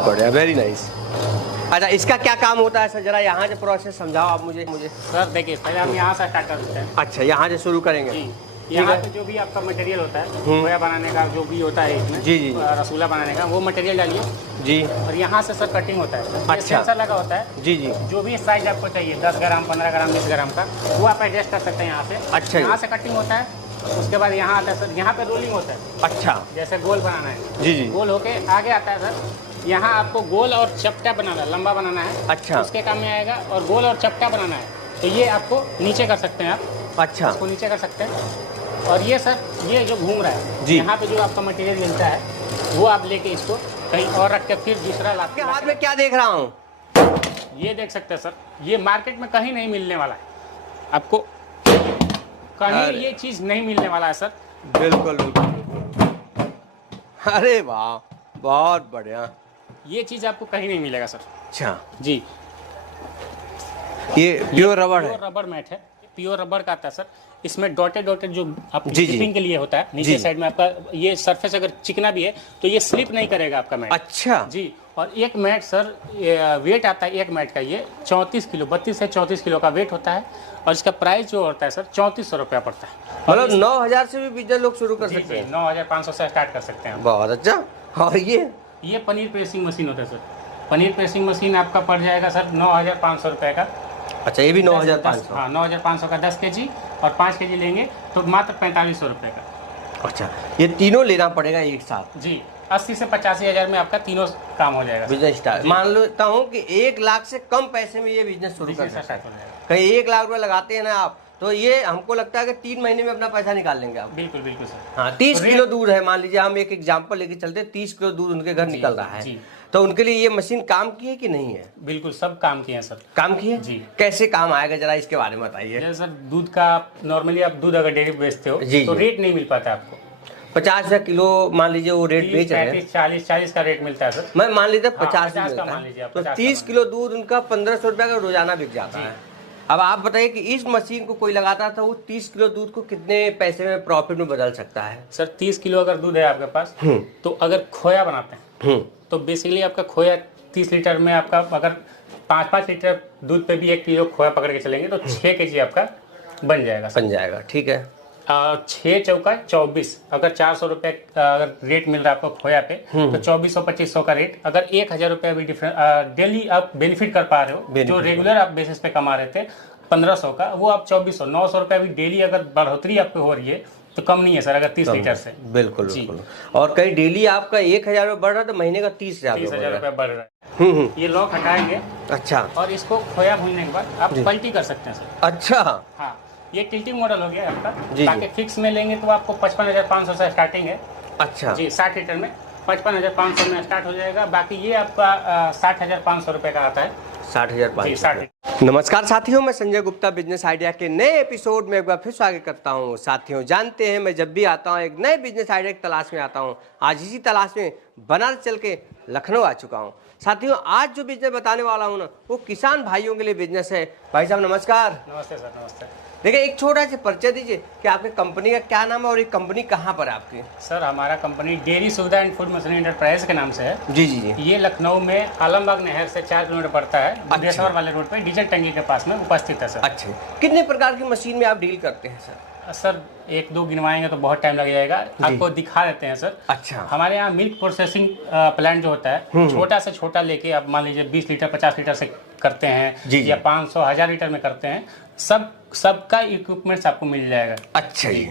बढ़िया, very nice. अच्छा, इसका क्या काम होता है सर, जरा यहाँ से प्रोसेस समझाओ आप मुझे। सर देखिए, पहले हम यहाँ से स्टार्ट कर देते हैं। अच्छा, यहाँ से शुरू करेंगे। जी, यहाँ पे जो भी आपका मटेरियल होता है, खोया बनाने का जो भी होता है इसमें, जी जी रसगुल्ला बनाने का, वो मटेरियल डालिए जी। और यहाँ से सर कटिंग होता है। अच्छा। सेंसर लगा होता है। जी जी। जो भी साइज आपको चाहिए, 10 ग्राम, 15 ग्राम, 20 ग्राम का, वो आप एडजस्ट कर सकते हैं यहाँ से। अच्छा। यहाँ से कटिंग होता है, उसके बाद यहाँ आता है सर, यहाँ पे रोलिंग होता है। अच्छा। जैसे गोल बनाना है, जी जी। गोल होके आगे आता है सर। यहाँ आपको गोल और चपटा बनाना है, लंबा बनाना है। अच्छा। उसके काम में आएगा। और गोल और चपटा बनाना है तो ये आपको नीचे कर सकते हैं आप। अच्छा। इसको नीचे कर सकते हैं। और ये सर, ये जो घूम रहा है, जी। यहाँ पे जो आपका मटेरियल मिलता है, वो आप लेके इसको कहीं और रख के फिर दूसरा ला आपके हाथ में क्या देख रहा हूँ? ये देख सकते हैं सर, ये मार्केट में कहीं नहीं मिलने वाला है आपको, कहीं ये चीज़ नहीं मिलने वाला है सर। बिल्कुल बिल्कुल। अरे वाह, बहुत बढ़िया। ये चीज़ आपको कहीं नहीं मिलेगा सर। अच्छा जी, ये प्योर रबड़ है? प्योर रबर मैट है, प्योर रबर का आता है सर। इसमें डॉटेड डॉटेड जो आपकी जी, जी। स्लिपिंग के लिए होता है, नीचे जी। साइड में आपका ये सरफेस अगर चिकना भी है तो ये स्लिप नहीं करेगा आपका मैट। अच्छा जी। और एक मैट सर, वेट आता है एक मैट का, ये 34 किलो, 32 से 34 किलो का वेट होता है। और इसका प्राइस जो होता है सर, 3400 रुपया पड़ता है। मतलब 9,000 से भी बिजनेस लोग शुरू कर सकते हैं? 9,500 से स्टार्ट कर सकते हैं। बहुत अच्छा। और ये पनीर प्रेसिंग मशीन होता है सर। पनीर प्रेसिंग मशीन आपका पड़ जाएगा सर 9,500 रुपये का। अच्छा, ये भी 9,500? हाँ, 9,500 का 10 kg, और 5 kg लेंगे तो मात्र 4500 रुपये का। अच्छा, ये तीनों लेना पड़ेगा एक साथ? जी, 80 से 85 हज़ार में आपका तीनों काम हो जाएगा। बिजनेस स्टार्ट मान लेता हूँ कि 1 लाख से कम पैसे में ये बिजनेस शुरू कर सकते हैं। हो जाएगा। कहीं 1 लाख रुपए लगाते हैं ना आप, तो ये हमको लगता है कि 3 महीने में अपना पैसा निकाल लेंगे आप। बिल्कुल बिल्कुल सर। हाँ, 30 किलो दूध है, मान लीजिए हम एक एग्जाम्पल लेके चलते हैं, 30 किलो दूध उनके घर निकल रहा है, तो उनके लिए ये मशीन काम की है कि नहीं है? बिल्कुल, सब काम किए हैं सर। काम की है जी। कैसे काम आएगा, जरा इसके बारे में बताइए। जैसे सर, दूध का नॉर्मली आप दूध अगर डेयरी बेचते हो जी, तो जी। रेट नहीं मिल पाता आपको। 50 रुपया किलो मान लीजिए वो रेट बेच रहे हैं। 40 का रेट मिलता है सर। मैं मान लीजिए 50 का मिलता मान है, लीजिए आप, तो 50 30 किलो दूध उनका 1500 रुपया का रोजाना बिक जाता है। अब आप बताइए कि इस मशीन को कोई लगाता था, वो 30 किलो दूध को कितने पैसे में प्रॉफिट में बदल सकता है? सर 30 किलो अगर दूध है आपके पास, तो अगर खोया बनाते हैं तो बेसिकली आपका खोया 30 लीटर में आपका, अगर 5-5 लीटर दूध पे भी 1 किलो खोया पकड़ के चलेंगे तो 6 kg आपका बन जाएगा सर। बन जाएगा, ठीक है। 6 चौका 24, अगर 400 रुपये अगर रेट मिल रहा है आपको खोया पे, तो 2400-2500 का रेट। अगर 1,000 रुपया भी डिफरेंस डेली आप बेनिफिट कर पा रहे हो, जो रेगुलर आप बेसिस पे कमा रहे थे 1500 का, वो आप 2400, 900 रुपया भी डेली अगर बढ़ोतरी आपको हो रही है तो कम नहीं है सर, अगर 30 लीटर से। बिल्कुल बिल्कुल। और कहीं डेली आपका 1,000 रुपये बढ़ रहा है तो महीने का 30,000 रुपया बढ़ रहा है। ये लॉक हटाएंगे। अच्छा। और इसको खोया भूनने के बाद आप पलटी कर सकते हैं सर। अच्छा। हाँ, ये टिल्टिंग मॉडल हो गया आपका। जी, ताकि फिक्स में लेंगे तो आपको 55,500 से स्टार्टिंग है। अच्छा जी, 60 लीटर में 55,500 में स्टार्ट हो जाएगा। बाकी ये आपका 60,500 रुपये का आता है। 60,500। नमस्कार साथियों, मैं संजय गुप्ता बिजनेस आइडिया के नए एपिसोड में एक बार फिर स्वागत करता हूं। साथियों, जानते हैं मैं जब भी आता हूं एक नए बिजनेस आइडिया की तलाश में आता हूं। आज इसी तलाश में बनारस चल के लखनऊ आ चुका हूं। साथियों, आज जो बिजनेस बताने वाला हूं ना, वो किसान भाइयों के लिए बिजनेस है। भाई साहब नमस्कार। नमस्ते सर। नमस्ते। देखिए, एक छोटा सा परिचय दीजिए कि आपकी कंपनी का क्या नाम है और ये कंपनी कहाँ पर है आपकी? सर, हमारा कंपनी डेयरी सुविधा एंड फूड मशीनरी एंटरप्राइज के नाम से है। जी जी जी। ये लखनऊ में आलमबाग नहर से 4 किलोमीटर पड़ता है, बुद्धेश्वर वाले रोड पे डीजल टंकी के पास में उपस्थित है सर। अच्छा, कितने प्रकार की मशीन में आप डील करते हैं सर? सर 1-2 गिनवाएंगे तो बहुत टाइम लग जाएगा, आपको दिखा देते हैं सर। अच्छा। हमारे यहाँ मिल्क प्रोसेसिंग प्लांट जो होता है, छोटा से छोटा लेके आप मान लीजिए 20 लीटर 50 लीटर से करते हैं, या 500-1000 लीटर में करते हैं, सबका इक्विपमेंट्स आपको मिल जाएगा। अच्छा जी।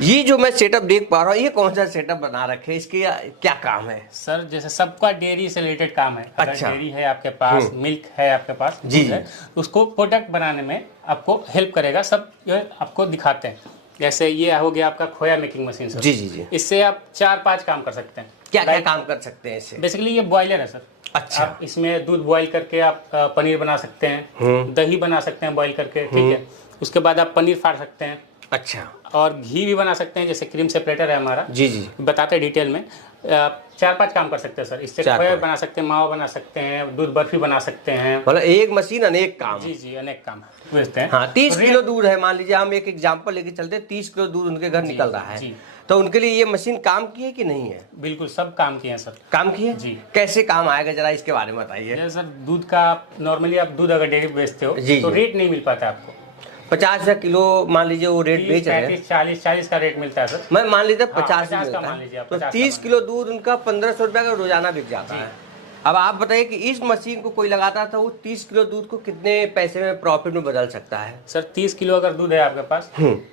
ये जो मैं सेटअप देख पा रहा हूँ, ये कौन सा सेटअप बना रखे, इसके क्या काम है? सर जैसे सबका डेयरी से रिलेटेड काम है। अगर अच्छा। डेयरी है आपके पास, मिल्क है आपके पास, जी है, उसको प्रोडक्ट बनाने में आपको हेल्प करेगा। सब आपको दिखाते हैं। जैसे ये हो गया आपका खोया मेकिंग मशीन सर। जी जी जी। इससे आप 4-5 काम कर सकते हैं। क्या क्या काम कर सकते हैं इससे? बेसिकली ये बॉयलर है सर। अच्छा। आप इसमें दूध बॉयल करके आप पनीर बना सकते हैं, दही बना सकते हैं बॉयल करके, ठीक है। उसके बाद आप पनीर फाड़ सकते हैं। अच्छा। और घी भी बना सकते हैं, जैसे क्रीम सेपरेटर है हमारा। जी जी। बताते हैं डिटेल में। 4-5 काम कर सकते हैं सर। इससे खोया बना सकते हैं, मावा बना सकते हैं, दूध बर्फी बना सकते हैं। मतलब एक मशीन अनेक काम। जी जी, अनेक काम बेचते हैं। हाँ, 30 किलो दूध है, मान लीजिए हम एक एग्जांपल लेके चलते हैं, 30 किलो दूध उनके घर निकल रहा है, तो उनके लिए ये मशीन काम की है कि नहीं है? बिल्कुल सब काम किए हैं सर। काम की है जी। कैसे काम आएगा जरा इसके बारे में बताइए। जैसे सर दूध का नॉर्मली आप दूध अगर डेयरी बेचते हो जी, तो जी। रेट नहीं मिल पाता आपको। 50 रुपया किलो मान लीजिए वो रेट बेच रहे हैं। 40 का रेट मिलता है सर। मैं मान लीजिए 50 50 मिलता का मान है, लीजिए आप, तो 50 30 का किलो दूध उनका 1500 रुपया का रोजाना बिक जाता है। अब आप बताइए कि इस मशीन को कोई लगाता था वो 30 किलो दूध को कितने पैसे में प्रॉफिट में बदल सकता है? सर 30 किलो अगर दूध है आपके पास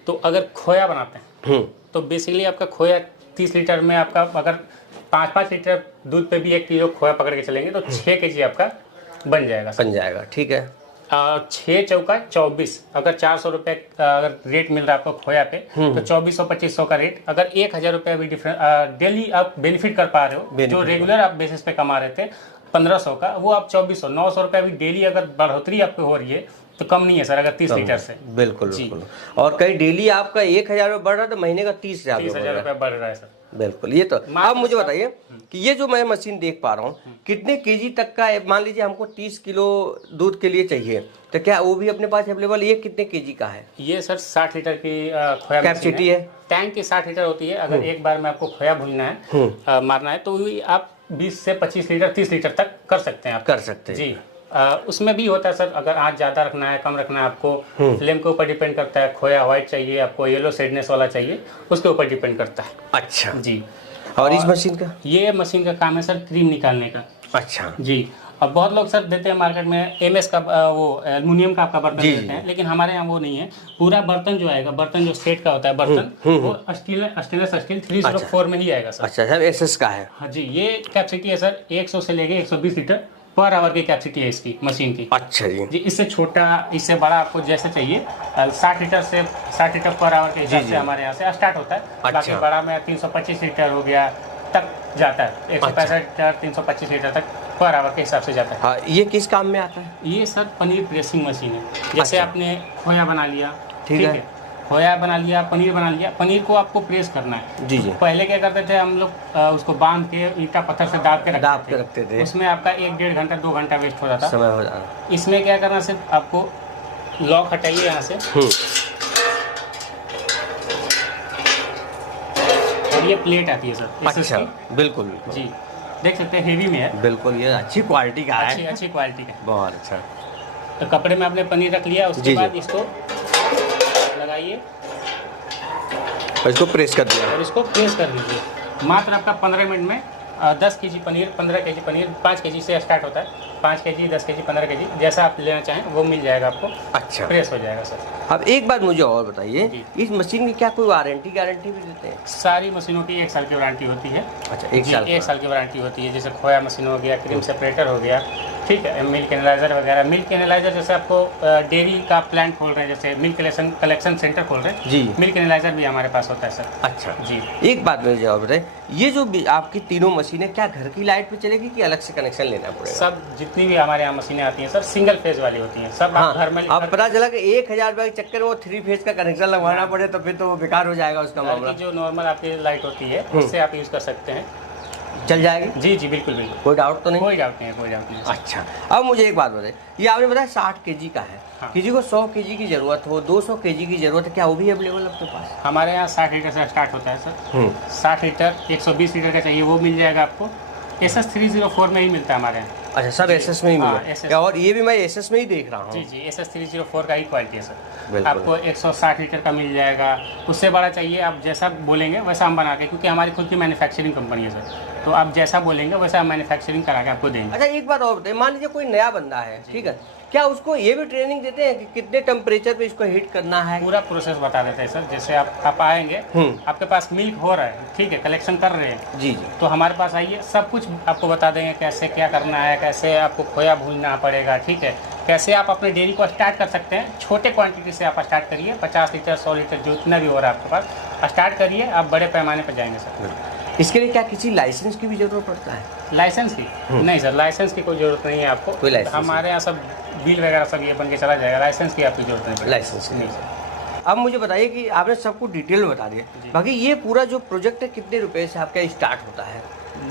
तो अगर खोया बनाते हैं तो बेसिकली आपका खोया 30 लीटर में आपका अगर 5-5 लीटर दूध पे भी 1 किलो खोया पकड़ के चलेंगे तो 6 केजी आपका बन जाएगा सर। बन जाएगा, ठीक है। 6 चौका 24, अगर 400 रुपये अगर रेट मिल रहा है आपको खोया पे तो 2400-2500 का रेट। अगर 1000 रुपया भी डिफरेंस डेली आप बेनिफिट कर पा रहे हो, जो रेगुलर आप बेसिस पे कमा रहे थे 1500 का, वो आप 2400 900 रुपया भी डेली अगर बढ़ोतरी आपको हो रही है तो कम नहीं है सर, अगर 30 लीटर से। बिल्कुल बिल्कुल। और कहीं डेली आपका 1000 रुपये बढ़ रहा है तो महीने का 30,000 रुपया बढ़ रहा है सर। बिल्कुल। ये तो अब मुझे बताइए कि ये जो मैं मशीन देख पा रहा हूँ कितने केजी तक का है? मान लीजिए हमको 30 किलो दूध के लिए चाहिए तो क्या वो भी अपने पास अवेलेबल? ये कितने केजी का है? ये सर 60 लीटर की खोया कैपेसिटी है। टैंक की 60 लीटर होती है। अगर एक बार में आपको खोया भूनना है मारना है तो आप 20 से 25 लीटर 30 लीटर तक कर सकते हैं। आप कर सकते हैं जी। उसमें भी होता है सर, अगर आँच ज़्यादा रखना है कम रखना है आपको, फ्लेम के ऊपर डिपेंड करता है। खोया व्हाइट चाहिए आपको, येलो सेडनेस वाला चाहिए, उसके ऊपर डिपेंड करता है। अच्छा जी। और इस मशीन का? ये मशीन का काम है सर क्रीम निकालने का। अच्छा जी। अब बहुत लोग सर देते हैं मार्केट में MS का वो एल्युमिनियम का आपका बर्तन देते हैं, लेकिन हमारे यहाँ वो नहीं है। पूरा बर्तन जो आएगा, बर्तन जो सेट का होता है बर्तन, वो स्टेनलेस स्टील 304 में ही आएगा सर। अच्छा सर SS का है? हाँ जी। ये कैपेसिटी है सर 100 से लेके 120 लीटर पर आवर की कैपेसिटी है इसकी मशीन की। अच्छा जी। जी। इससे छोटा इससे बड़ा आपको जैसे चाहिए 60 लीटर पर आवर के हिसाब से हमारे यहाँ से स्टार्ट होता है। अच्छा। बाकी बड़ा में 325 लीटर हो गया तक जाता है। 165 लीटर 325 लीटर तक पर आवर के हिसाब से जाता है। हाँ, ये किस काम में आता है? ये सर पनीर प्रेसिंग मशीन है। जैसे अच्छा। आपने खोया बना लिया, ठीक है। खोया बना लिया, पनीर बना लिया, पनीर को आपको प्रेस करना है। जी जी। पहले क्या करते थे हम लोग, उसको बांध के ईंटा पत्थर से दाब के रखते थे। उसमें आपका 1-1.5 घंटा 2 घंटा वेस्ट हो जाता, समय हो जाता। इसमें क्या करना, सिर्फ आपको लॉक हटाइए यहाँ से और ये प्लेट आती है सर। अच्छा बिल्कुल जी। देख सकते हैं हेवी में है। बिल्कुल, ये अच्छी क्वालिटी का है। अच्छी क्वालिटी का। बहुत अच्छा। तो कपड़े में आपने पनीर रख लिया, उसके बाद इसको लगाइए और इसको प्रेस कर दिया और इसको प्रेस कर दीजिए। मात्र आपका 15 मिनट में 10 KG paneer, 15 KG paneer, 5 KG से स्टार्ट होता है। 5 केजी, 10 केजी, 15 केजी, जैसा आप लेना चाहें वो मिल जाएगा आपको। अच्छा। प्रेस हो जाएगा सर। अब एक बात मुझे और बताइए, इस मशीन की क्या कोई वारंटी गारंटी भी देते हैं? सारी मशीनों की 1 साल की वारंटी होती है। अच्छा, 1 साल की वारंटी होती है। जैसे खोया मशीन हो गया, क्रीम सेपरेटर हो गया, ठीक है, मिल्क एनालाइजर वगैरह। मिल्क एनालाइजर जैसे आपको डेयरी का प्लांट खोल रहे हैं, जैसे मिल्क कलेक्शन सेंटर खोल रहे हैं, जी, मिल्क एनालाइजर भी हमारे पास होता है सर। अच्छा जी। एक बात मुझे जवाब बताइए, ये जो आपकी तीनों मशीनें क्या घर की लाइट पे चलेगी कि अलग से कनेक्शन लेना पड़ेगा? सब जितनी भी हमारे यहाँ मशीनें आती हैं सर सिंगल फेज वाली होती हैं सब। हाँ, घर में अब पता चला कि 1000 रुपये के चक्कर में वो 3 फेज का कनेक्शन लगवाना पड़े तो फिर तो वो बेकार हो जाएगा उसका मामला। जो नॉर्मल आपकी लाइट होती है उससे आप यूज़ कर सकते हैं, चल जाएगी। जी जी बिल्कुल बिल्कुल, कोई डाउट तो नहीं? कोई डाउट नहीं है, कोई डाउट नहीं है। अच्छा, अब मुझे एक बात बताइए, ये आपने बताया 60 केजी का है। हाँ। किसी को 100 केजी की जरूरत हो, 200 केजी की जरूरत है, क्या वो भी अवेलेबल आपके पास? हमारे यहाँ 60 लीटर से स्टार्ट होता है सर। 60 लीटर 120 लीटर का चाहिए वो मिल जाएगा आपको। SS 304 में ही मिलता है हमारे यहाँ। अच्छा, सब SS में ही मिलेगा। SS और ये भी मैं SS में ही देख रहा हूँ। जी जी, SS 304 का ही क्वालिटी है सर। बिल्कुल। आपको 160 लीटर का मिल जाएगा। उससे बड़ा चाहिए आप जैसा बोलेंगे वैसा हम बना के, क्योंकि हमारी खुद की मैन्युफैक्चरिंग कंपनी है सर, तो आप जैसा बोलेंगे वैसा हम मैन्युफैक्चरिंग करा के आपको देंगे। अच्छा, एक बात और बताइए, मान लीजिए कोई नया बंदा है, ठीक है, क्या उसको ये भी ट्रेनिंग देते हैं कि कितने टेम्परेचर पे इसको हीट करना है? पूरा प्रोसेस बता देते हैं सर। जैसे आप आएंगे, आपके पास मिल्क हो रहा है, ठीक है, कलेक्शन कर रहे हैं, जी जी, तो हमारे पास आइए, सब कुछ आपको बता देंगे कैसे क्या करना है, कैसे आपको खोया भूनना पड़ेगा, ठीक है, कैसे आप अपने डेयरी को स्टार्ट कर सकते हैं। छोटे क्वांटिटी से आप स्टार्ट करिए, 50 लीटर 100 लीटर जितना भी हो रहा है आपके पास, स्टार्ट करिए, आप बड़े पैमाने पर जाएंगे सर। इसके लिए क्या किसी लाइसेंस की भी जरूरत पड़ता है? लाइसेंस की? नहीं सर, लाइसेंस की कोई जरूरत नहीं है आपको। कोई लाइसेंस? हमारे यहाँ सब बिल वगैरह सब ये बन के चला जाएगा, लाइसेंस की आपकी जरूरत नहीं। लाइसेंस नहीं सर। अब मुझे बताइए कि आपने सबको डिटेल में बता दिया, बाकी ये पूरा जो प्रोजेक्ट है कितने रुपए से आपका स्टार्ट होता है?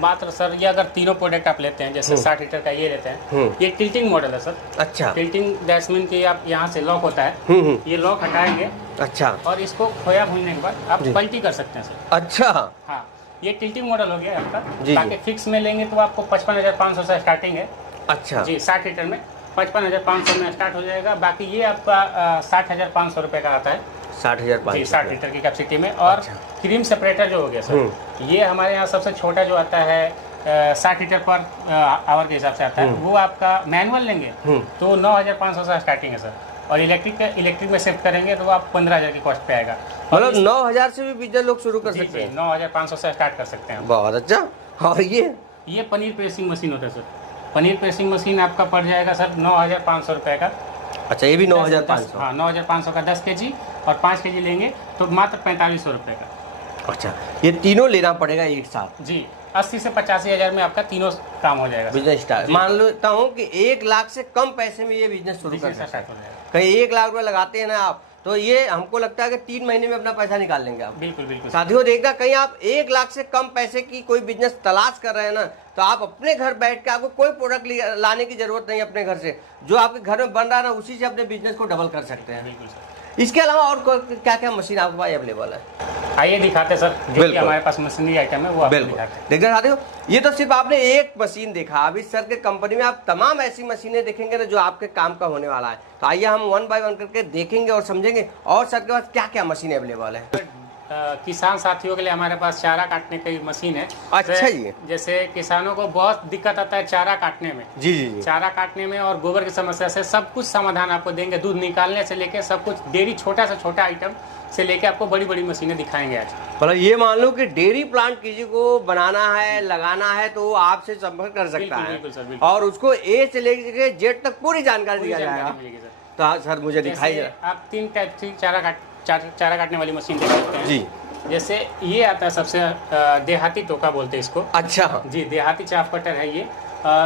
मात्र सर ये अगर तीनों प्रोडक्ट आप लेते हैं, जैसे 60 लीटर का ये लेते हैं, ये टिल्टिंग मॉडल है सर। अच्छा। टिल्टिंग दैट्स मीन कि आप यहाँ से लॉक होता है, ये लॉक हटाएंगे, अच्छा, और इसको खोया भूनने के बाद आप पलटी कर सकते हैं सर। अच्छा, हाँ, ये टिल्टिंग मॉडल हो गया आपका। जी, बाकी फिक्स में लेंगे तो आपको 55,500 से स्टार्टिंग है। अच्छा जी, 60 लीटर में 55,500 में स्टार्ट हो जाएगा। बाकी ये आपका 60,500 रुपये का आता है। 60,500 जी, 60 लीटर की कैपेसिटी में। और क्रीम सेपरेटर जो हो गया सर, ये हमारे यहाँ सबसे छोटा जो आता है 60 लीटर पर आवर के हिसाब से आता है, वो आपका मैनुअल लेंगे तो 9,500 से स्टार्टिंग है सर। और इलेक्ट्रिक में शिफ्ट करेंगे तो आप 15,000 की कॉस्ट पे आएगा। मतलब 9,000 से भी बिजनेस लोग शुरू कर सकते हैं। 9,500 से स्टार्ट कर सकते हैं। बहुत अच्छा। और ये पनीर प्रेसिंग मशीन होता है सर। पनीर प्रेसिंग मशीन आपका पड़ जाएगा सर 9,500 रुपये का। अच्छा, ये भी 9,500। हाँ, 9,500 का 10 kg, और 5 kg लेंगे तो मात्र 4500 रुपये का। अच्छा, ये तीनों लेना पड़ेगा एक साथ? जी, 80 से 85,000 में आपका तीनों काम हो जाएगा। बिजनेस स्टार्ट मान लेता हूँ कि 1 लाख से कम पैसे में ये बिजनेस शुरू कर सकते हैं। हो जाएगा। कहीं 1 लाख रुपए लगाते हैं ना आप, तो ये हमको लगता है कि 3 महीने में अपना पैसा निकाल लेंगे आप। बिल्कुल बिल्कुल। साथियों देखना, कहीं आप 1 लाख से कम पैसे की कोई बिजनेस तलाश कर रहे हैं ना, तो आप अपने घर बैठ के, आपको कोई प्रोडक्ट लाने की जरूरत नहीं है अपने घर से, जो आपके घर में बन रहा है ना, उसी से अपने बिजनेस को डबल कर सकते हैं। बिल्कुल सर। इसके अलावा और क्या क्या मशीन आपके पास अवेलेबल है? आइए दिखाते सर, जो कि हमारे पास मशीनरी आइटम है वो आपको दिखाते हैं। देखना चाहते हो, ये तो सिर्फ आपने एक मशीन देखा। अभी सर के कंपनी में आप तमाम ऐसी मशीनें देखेंगे ना जो आपके काम का होने वाला है। तो आइए हम 1 बाय 1 करके देखेंगे और समझेंगे, और सर के पास क्या क्या मशीन अवेलेबल है। किसान साथियों के लिए हमारे पास चारा काटने की मशीन है। अच्छा जी। जैसे किसानों को बहुत दिक्कत आता है चारा काटने में। जी जी जी। चारा काटने में और गोबर की समस्या से सब कुछ समाधान आपको देंगे। दूध निकालने से लेके सब कुछ, डेयरी छोटा से छोटा आइटम से लेके आपको बड़ी बड़ी मशीनें दिखाएंगे आज। मतलब ये मान लो कि डेयरी प्लांट किसी को बनाना है, लगाना है, तो वो आपसे संपर्क कर सकता है। बिल्कुल सर, बिल्कुल। और उसको ए से लेके जेड तक पूरी जानकारी दिया जाएगा। तो सर मुझे दिखाइए। आप 3 टाइप की चारा काटने वाली मशीन देख सकते हैं। जी। जैसे ये आता है सबसे देहाती टोका बोलते हैं इसको। अच्छा जी, देहाती चाफ कटर है ये।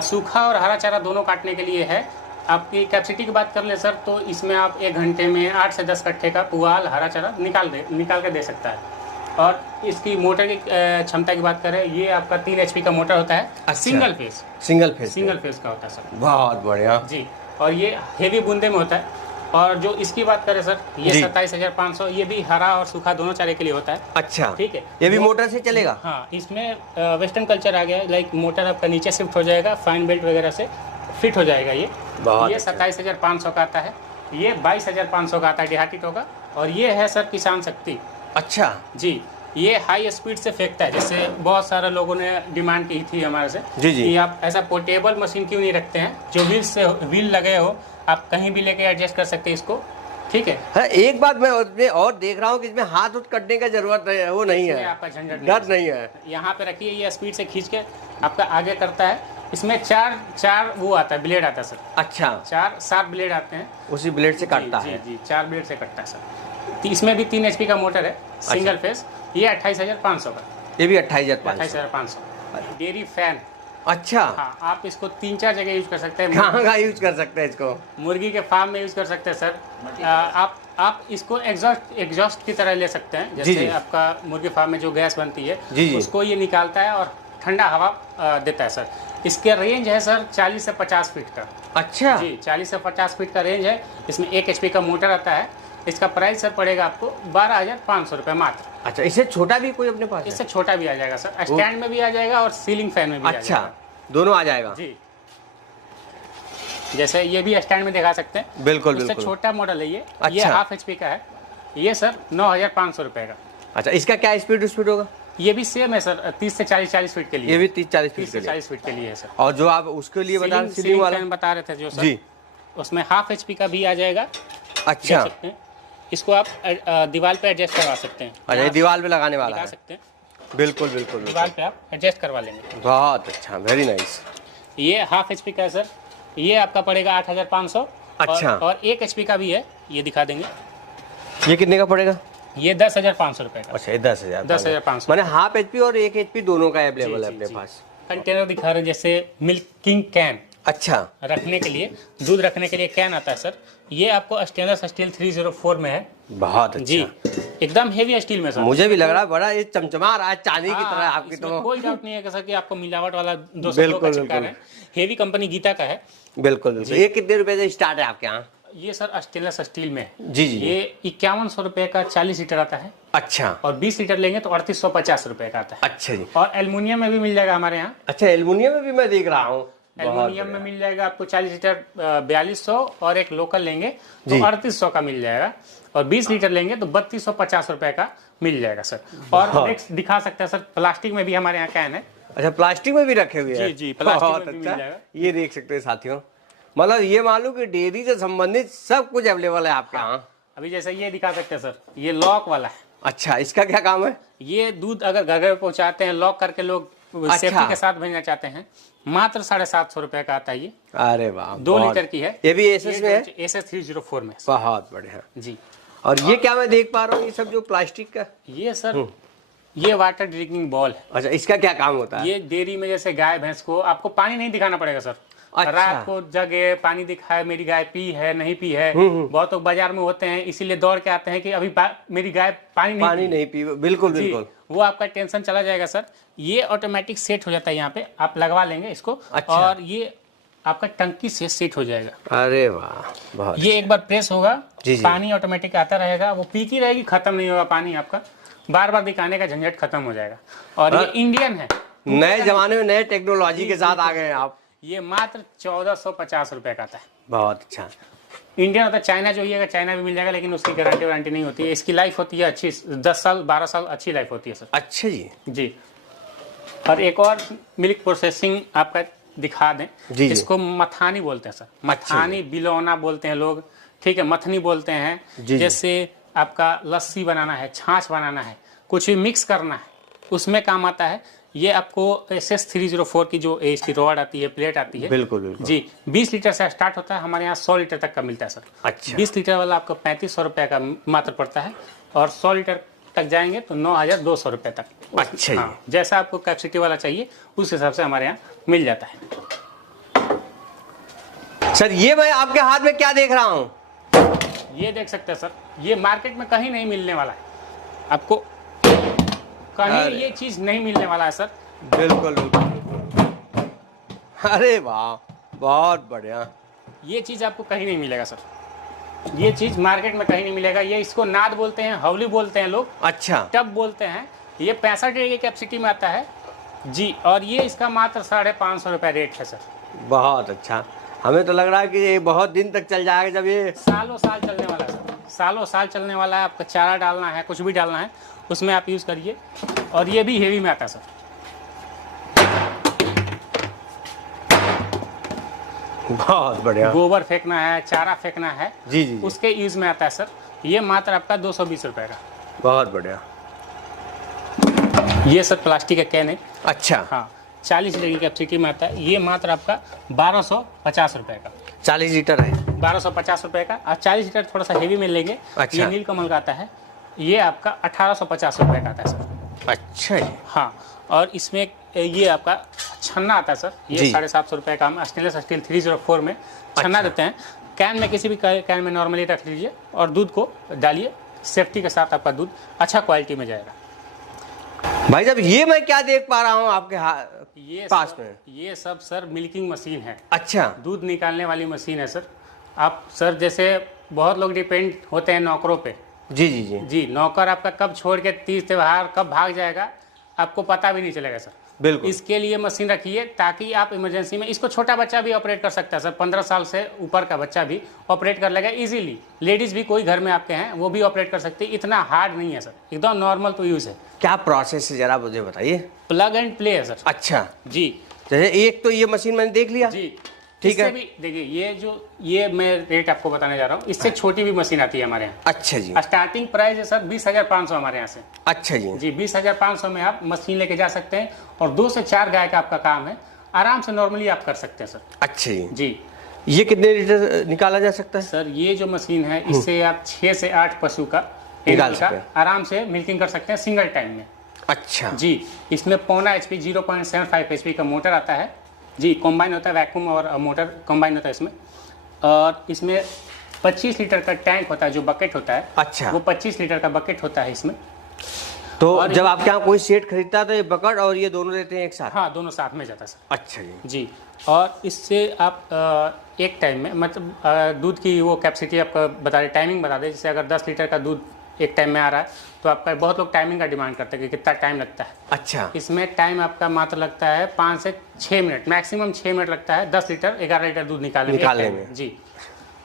सूखा और हरा चारा दोनों काटने के लिए है। आपकी कैपेसिटी की बात कर ले सर, तो इसमें आप 1 घंटे में 8 से 10 कट्ठे का पुआल हरा चारा निकाल के दे सकता है। और इसकी मोटर की क्षमता की बात करें, ये आपका 3 HP का मोटर होता है। अच्छा। सिंगल फेस का होता है सर। बहुत बढ़िया जी। और ये हेवी बूंदे में होता है। और जो इसकी बात करें सर, ये 27,500, ये भी हरा और सूखा दोनों चारे के लिए होता है। अच्छा, ठीक है। ये भी मोटर से चलेगा? हाँ, इसमें वेस्टर्न कल्चर आ गया है। लाइक मोटर आपका नीचे शिफ्ट हो जाएगा, फाइन बेल्ट वगैरह से फिट हो जाएगा। ये 27,500 का आता है। ये 22,500 का आता है देहाती टोका। और ये है सर किसान शक्ति। अच्छा जी, ये हाई स्पीड से फेंकता है। जैसे बहुत सारे लोगों ने डिमांड की थी हमारे से कि आप ऐसा पोर्टेबल मशीन क्यों नहीं रखते हैं जो व्हील लगे हो, आप कहीं भी लेके एडजस्ट कर सकते हैं इसको। ठीक है। हाँ, एक बात मैं और देख रहा हूँ कि इसमें हाथ उठ कटने का जरूरत है, वो नहीं है, आपका झंझट डर नहीं है। यहाँ पे रखिए, ये स्पीड से खींच के आपका आगे करता है। इसमें चार वो आता है, ब्लेड आता है सर। अच्छा, 4 शार्प ब्लेड आते हैं, उसी ब्लेड से काटता है। जी, 4 ब्लेड से कटता है सर। इसमें भी 3 HP का मोटर है, सिंगल फेस। ये 28,500 का। ये भी 28,500। Dairy fan. अच्छा। हाँ, आप इसको 3-4 जगह यूज कर सकते हैं। कहाँ यूज कर सकते हैं इसको? मुर्गी के फार्म में यूज कर सकते हैं सर। आप इसको एग्जॉस्ट की तरह ले सकते हैं। जैसे आपका मुर्गी फार्म में जो गैस बनती है, उसको ये निकालता है और ठंडा हवा देता है सर। इसके रेंज है सर 40 से 50 फीट का। अच्छा जी, 40 से 50 फीट का रेंज है। इसमें 1 HP का मोटर आता है। इसका प्राइस सर पड़ेगा आपको 12,500 रुपये मात्र। अच्छा, इससे छोटा भी कोई अपने पास है? इससे छोटा भी आ जाएगा सर, स्टैंड में भी आ जाएगा और सीलिंग फैन में भी। अच्छा, दोनों आ जाएगा? जी, जैसे ये भी स्टैंड में दिखा सकते हैं। बिल्कुल इससे बिल्कुल छोटा मॉडल है ये। अच्छा। ये हाफ HP का है। ये सर 9,500 रुपये का। अच्छा, इसका क्या स्पीड होगा? ये भी सेम है सर, 30 से 40 फीट के लिए। ये भी 30-40 फीट के लिए है सर। और जो आप उसके लिए सीलिंग फैन बता रहे थे जो सर जी, उसमें हाफ HP का भी आ जाएगा। अच्छा, इसको आप दीवार पे एडजस्ट करवा सकते हैं। अच्छा, दीवार पे लगाने वाला है? सकते हैं। बिल्कुल, दीवार पे आप एडजस्ट करवा लेंगे। बहुत अच्छा, वेरी नाइस। ये हाफ HP का है सर। ये आपका पड़ेगा 8,500। अच्छा। और 1 HP का भी है, ये दिखा देंगे। ये कितने का पड़ेगा? ये 10,500 रुपये का। अच्छा, 10,500। मैंने हाफ HP और 1 HP दोनों का अवेलेबल है अपने पास। कंटेनर दिखा रहे हैं, जैसे मिल्किंग कैन। अच्छा, रखने के लिए, दूध रखने के लिए कैन आता है सर। ये आपको स्टेनलेस स्टील 304 में है। बहुत अच्छा। जी, एकदम हेवी स्टील में सर। मुझे भी लग रहा है बड़ा ये चमचमा रहा है चांदी की तरह आपकी। इसमें तो कोई डाउट नहीं है कि सर कि आपको मिलावट वाला 202 बिल्कुल, का चिपका बिल्कुल। रहे हैं। हेवी कंपनी गीता का है। बिल्कुल बिल्कुल। ये कितने रुपए से स्टार्ट है आपके यहाँ? ये सर स्टेनलेस स्टील में है। जी जी। ये 5100 रुपए का 40 लीटर आता है, अच्छा, और 20 लीटर लेंगे तो 3850 रुपए का आता है। अच्छा जी। और एल्युमिनियम में भी मिल जाएगा हमारे यहाँ। अच्छा, एल्युमिनियम में भी मैं देख रहा हूँ। एल्युमिनियम में मिल जाएगा आपको 40 लीटर 4200, और एक लोकल लेंगे तो जी। 3800 का मिल जाएगा, और 20 लीटर लेंगे तो 3250 रुपए का मिल जाएगा सर। और नेक्स्ट दिखा सकते हैं सर, प्लास्टिक में भी हमारे यहाँ कैन है। अच्छा, प्लास्टिक में भी रखे हुए हैं? जी जी, प्लास्टिक बहुत में भी अच्छा। मिल जाएगा। ये देख सकते हैं साथियों, मतलब ये मालूम कि डेयरी से संबंधित सब कुछ अवेलेबल है आपके यहाँ। अभी जैसे ये दिखा सकते हैं सर, ये लॉक वाला है। अच्छा, इसका क्या काम है? ये दूध अगर घर घर पहुंचाते हैं, लॉक करके लोग सेफ्टी के साथ भेजना चाहते हैं, मात्र 750 रुपए का आता है ये। अरे वाह, 2 लीटर की है। ये भी एसएस में है? SS 304 में। बहुत बढ़िया जी। और ये क्या मैं देख पा रहा हूँ, ये सब जो प्लास्टिक का? ये सर, ये वाटर ड्रिंकिंग बॉल है। अच्छा, इसका क्या काम होता है? ये डेयरी में जैसे गाय भैंस को आपको पानी नहीं दिखाना पड़ेगा सर। अच्छा। रात को जगे पानी दिखाए, मेरी गाय पी है नहीं पी है। बहुत लोग बाजार में होते हैं, इसीलिए दौड़ के आते हैं कि अभी मेरी गाय पानी नहीं पी। बिल्कुल बिल्कुल। वो आपका टेंशन चला जाएगा सर। ये ऑटोमेटिक सेट हो जाता है, यहाँ पे आप लगवा लेंगे इसको। अच्छा। और ये आपका टंकी से सेट हो जाएगा। अरे वाह, बहुत। ये एक बार प्रेस होगा, जी जी। पानी ऑटोमेटिक आता रहेगा, वो पीती रहेगी, खत्म नहीं होगा पानी आपका। बार बार दिखाने का झंझट खत्म हो जाएगा। और ये इंडियन है, नए जमाने में नए टेक्नोलॉजी के साथ आ गए हैं आप। ये मात्र 1450 रुपए का आता है। बहुत अच्छा। इंडियन होता है, चाइना जो है चाइना भी मिल जाएगा, लेकिन उसकी गारंटी वारंटी नहीं होती है। इसकी लाइफ होती है अच्छी, 10 साल 12 साल अच्छी लाइफ होती है सर। अच्छा जी। जी। और एक और मिल्क प्रोसेसिंग आपका दिखा दें। जी जी। इसको मथानी बोलते हैं सर। मथानी, बिलौना बोलते हैं लोग, ठीक है, मथनी बोलते हैं। जी जी। जैसे आपका लस्सी बनाना है, छाछ बनाना है, कुछ भी मिक्स करना है, उसमें काम आता है। ये आपको SS 304 की जो इसकी रॉड आती है, प्लेट आती है। बिल्कुल बिल्कुल। जी, 20 लीटर से स्टार्ट होता है, हमारे यहाँ 100 लीटर तक का मिलता है सर। अच्छा। 20 लीटर वाला आपको 3500 रुपए का मात्र पड़ता है, और 100 लीटर तक जाएंगे तो 9200 रुपए तक। अच्छा जी। हाँ, जैसा आपको कैपेसिटी वाला चाहिए उस हिसाब से हमारे यहाँ मिल जाता है। सर, ये मैं आपके हाथ में क्या देख रहा हूँ? ये देख सकते हैं सर, ये मार्केट में कहीं नहीं मिलने वाला है आपको, कहीं ये चीज नहीं मिलने वाला है सर। बिल्कुल बिल्कुल। अरे वाह, बहुत बढ़िया। ये चीज आपको कहीं नहीं मिलेगा सर, ये चीज मार्केट में कहीं नहीं मिलेगा। ये इसको नाद बोलते हैं, हवली बोलते हैं लोग, अच्छा। टब बोलते हैं। ये 65 लीटर की कैपेसिटी में आता है जी, और ये इसका मात्र 550 रुपए रेट है सर। बहुत अच्छा। हमें तो लग रहा है कि ये बहुत दिन तक चल जाएगा, जब ये सालों साल चलने वाला है सर, सालों साल चलने वाला है। आपका चारा डालना है, कुछ भी डालना है, उसमें आप यूज करिए। और ये भी हेवी में आता है सर। बहुत बढ़िया। गोबर फेंकना है, चारा फेंकना है, जी जी जी। उसके यूज में आता है सर। ये मात्र आपका 220 रुपए का। बहुत बढ़िया। ये सर प्लास्टिक का कैन है। अच्छा। हाँ, 40 लीटर की कैपेसिटी में आता है। ये मात्र आपका 1250 रुपए का। 40 लीटर है? 1250 रुपए का। और 40 लीटर थोड़ा सा हेवी में लेंगे। अच्छा। ये नीलकमल का आता है, ये आपका 1850 रुपए का आता है सर। अच्छा जी। हाँ, और इसमें ये आपका छन्ना आता है सर। ये 750 रुपए का हम स्टेनलेस स्टील 304 में छन्ना देते हैं। कैन में, किसी भी कैन में नॉर्मली रख लीजिए और दूध को डालिए, सेफ्टी के साथ आपका दूध अच्छा क्वालिटी में जाएगा। भाई साहब, ये मैं क्या देख पा रहा हूँ आपके ये पास में? ये सब सर मिल्किंग मशीन है। अच्छा। दूध निकालने वाली मशीन है सर। आप सर, जैसे बहुत लोग डिपेंड होते हैं नौकरों पे। जी जी जी। जी, नौकर आपका कब छोड़ के तीज त्योहार कब भाग जाएगा आपको पता भी नहीं चलेगा सर। बिल्कुल। इसके लिए मशीन रखिए, ताकि आप इमरजेंसी में, इसको छोटा बच्चा भी ऑपरेट कर सकता है सर। 15 साल से ऊपर का बच्चा भी ऑपरेट कर लेगा इजीली। लेडीज भी कोई घर में आपके हैं वो भी ऑपरेट कर सकती है। इतना हार्ड नहीं है सर, एकदम नॉर्मल तो यूज है। क्या प्रोसेस है, जरा मुझे बताइए। प्लग एंड प्ले है सर। अच्छा जी। जैसे एक तो ये मशीन मैंने देख लिया। जी, ठीक है। इससे भी देखिए, ये मैं रेट आपको बताने जा रहा हूँ, इससे छोटी भी मशीन आती है हमारे यहाँ। अच्छा जी। स्टार्टिंग प्राइस है सर 20,500 हमारे यहाँ से। अच्छा जी। जी, 20,500 में आप मशीन लेके जा सकते हैं, और 2 से 4 गाय का आपका काम है, आराम से नॉर्मली आप कर सकते हैं सर। अच्छा जी। जी। ये कितने लीटर निकाला जा सकता है? सर, ये जो मशीन है, इससे आप 6 से 8 पशु का निकाल एनिमल सकते का हैं। आराम से मिल्किंग कर सकते हैं सिंगल टाइम में। अच्छा जी, इसमें 0.5 HP 0.75 HP का मोटर आता है। जी कॉम्बाइन होता है, वैक्यूम और मोटर कॉम्बाइन होता है इसमें। और इसमें 25 लीटर का टैंक होता है, जो बकेट होता है। अच्छा। वो 25 लीटर का बकेट होता है इसमें। तो जब आपके यहाँ कोई सेट खरीदता है तो ये बकेट और ये दोनों रहते हैं एक साथ? हाँ, दोनों साथ में जाता है सर। अच्छा जी। जी, और इससे आप एक टाइम में मतलब दूध की वो कैपेसिटी आपका बता दें, टाइमिंग बता दें। जैसे अगर 10 लीटर का दूध एक टाइम में आ रहा है तो आपका बहुत लोग टाइमिंग का डिमांड करते हैं कि कितना टाइम लगता है। अच्छा। इसमें टाइम आपका मात्र लगता है 5 से 6 मिनट, मैक्सिमम 6 मिनट लगता है 10 लीटर 11 लीटर दूध निकालने में। जी।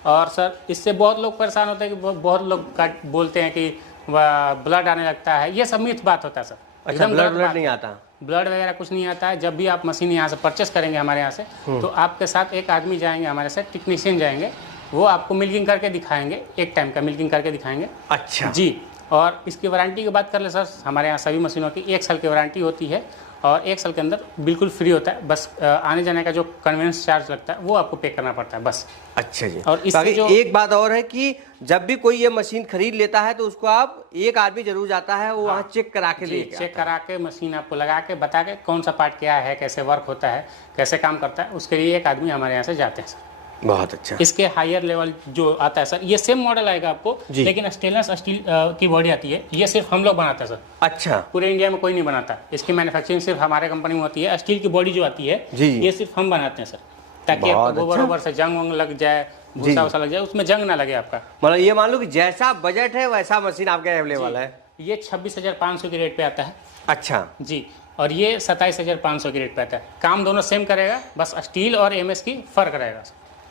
और सर इससे बहुत लोग परेशान होते हैं कि बहुत लोग बोलते हैं कि ब्लड आने लगता है। ये सब मिथ बात होता है सर। अच्छा, ब्लड नहीं आता? ब्लड वगैरह कुछ नहीं आता है। जब भी आप मशीन यहाँ से परचेस करेंगे हमारे यहाँ से, तो आपके साथ एक आदमी जाएंगे, हमारे साथ टेक्नीशियन जाएंगे, वो आपको मिल्किंग करके दिखाएंगे, एक टाइम का मिल्किंग करके दिखाएंगे। अच्छा जी। और इसकी वारंटी की बात कर ले सर, हमारे यहाँ सभी मशीनों की 1 साल की वारंटी होती है और 1 साल के अंदर बिल्कुल फ्री होता है। बस आने जाने का जो कन्वेंस चार्ज लगता है वो आपको पे करना पड़ता है बस। अच्छा जी। और इससे जो एक बात और है कि जब भी कोई ये मशीन खरीद लेता है तो उसको आप एक आदमी जरूर जाता है, वो वहाँ चेक करा के चेक करा के मशीन आपको लगा के बता के कौन सा पार्ट क्या है, कैसे वर्क होता है, कैसे काम करता है, उसके लिए एक आदमी हमारे यहाँ से जाते हैं सर। बहुत अच्छा। इसके हायर लेवल जो आता है सर, ये सेम मॉडल आएगा आपको, लेकिन स्टेनलेस स्टील की बॉडी आती है। ये सिर्फ हम लोग बनाते हैं सर। अच्छा। पूरे इंडिया में कोई नहीं बनाता। इसकी मैन्युफैक्चरिंग सिर्फ हमारे कंपनी में होती है। स्टील की बॉडी जो आती है ये सिर्फ हम बनाते हैं सर, ताकि आपको गोबर वोबर से जंग वंग लग जाए, भूसा वूसा लग जाए, उसमें जंग ना लगे आपका। मतलब ये मान लो कि जैसा बजट है वैसा मशीन आपके अवेलेबल है। ये 26,500 की रेट पे आता है। अच्छा जी। और ये 27,500 की रेट पे आता है। काम दोनों सेम करेगा, बस स्टील और एमएस की फर्क रहेगा।